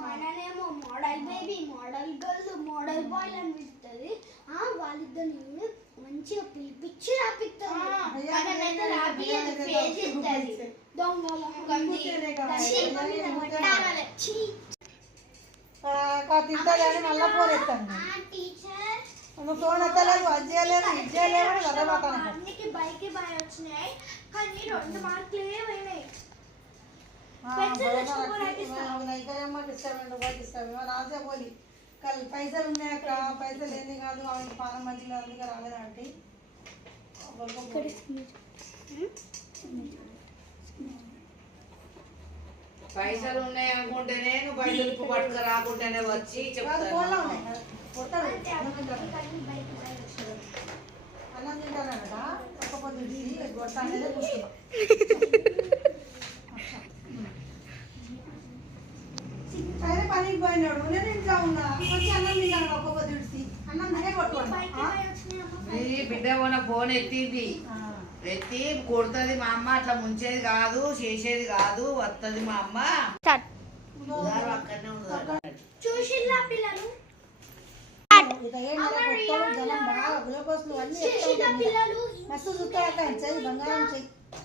మననేమో model baby model girl model boy అనిపిస్తుంది. వాళ్ళిద్దరిని మంచిగా పిలిపించి రాపిస్తారు. ఫోన్ ఎత్తలేదు, అది చేయలేదు, ఇది చేయలేదు. అన్నికి బైక్ బాయ్ వచ్చినాయి కానీ 2 మార్కులే పోయినాయి. बोली कल पैसा पैसा लेने का पान मंजिल राले आंटी పైసలు ఉన్నాయి అనుకుంటేనే నువ్వు బయటకు పట్టుకు రాకుంటేనే వచ్చి చెప్తాను. అన్నం తింటానట ఒక్కొక్కటి గొట్ట అనేది కూర్చున్నా. సరే పనికి పోయినాడు, నేను ఇంట్లో ఉన్నా. వచ్చి అన్నం తింటాను ఒక్కొక్కటి విడిచి. అన్నం తినే కొట్టుకోండి. బిడ్డ మొన్న ఫోన్ ఎత్తింది, ఎత్తి కొడుతుంది మా అమ్మ, అట్లా ముంచేది కాదు, చేసేది కాదు, వస్తుంది మా అమ్మ. అక్కడనే ఉండదు చూసిల్లా పిల్లలు జనం బాగా గ్లూకోజ్ అన్ని మస్తు చూస్తాడు. బంగారం చెయ్యి